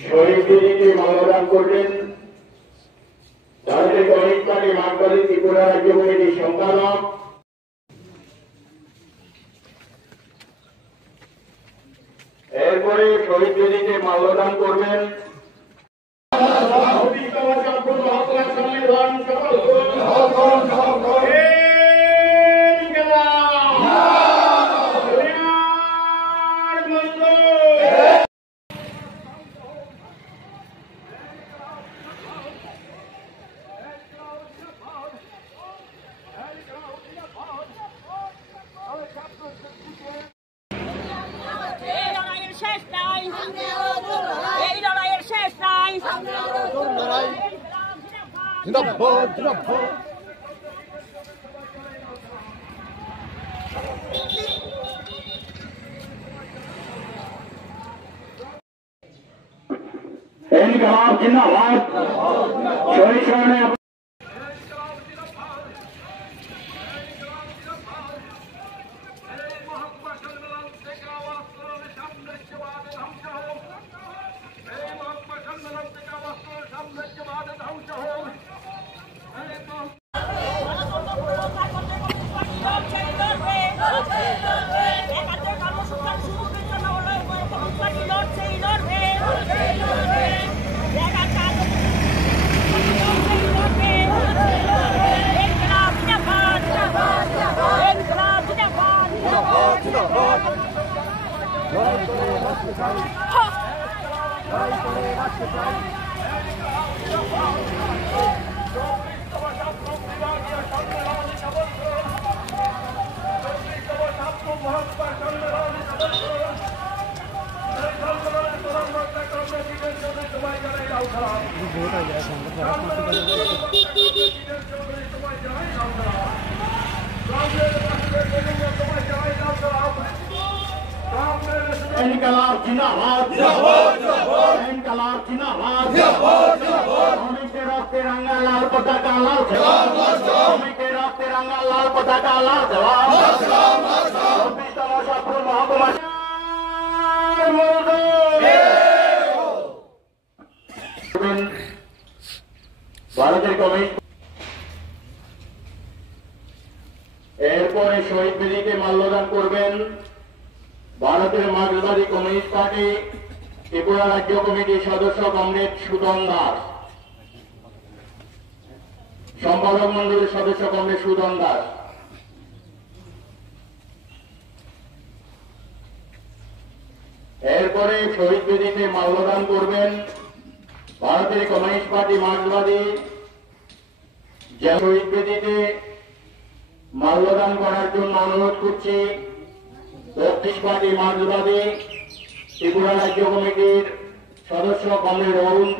শহীদ বেদিতে মাল্যদান করবেন ভারতের কমিউনিস্ট পার্টি মার্কবাদী ত্রিপুরা রাজ্য কমিটির সম্পাদক এরপরে শহীদ বেদিতে মাল্যদান করবেন जिंदाबाद शहीद शरण इनकलाब जिंदाबाद इनकलाब जिंदाबाद हमें तेरा तिरंगा लाल पताका लाल जवाब हमें तेरा तिरंगा लाल पताका लाल जवाब ভারতের কমিউনিস্ট এরপরে শহীদ বেদিতে মাল্যদান করবেন ভারতের মার্কসবাদী কমিউনিস্ট পার্টি ত্রিপুরা রাজ্য কমিটির সদস্য কমরেড সুদন দাস, সম্পাদক মন্ডলীর সদস্য কমরেড সুদন দাস। এরপরে শহীদ বেদিতে মাল্যদান করবেন ভারতের কমিউনিস্ট পার্টি মার্কসবাদী শহীদ বেদিতে মাল্যদান করার জন্য অনুরোধ করছি দক্ষিণ পার্টি মার্কসবাদী ত্রিপুরা রাজ্য কমিটির সদস্য কমরেড অরুণ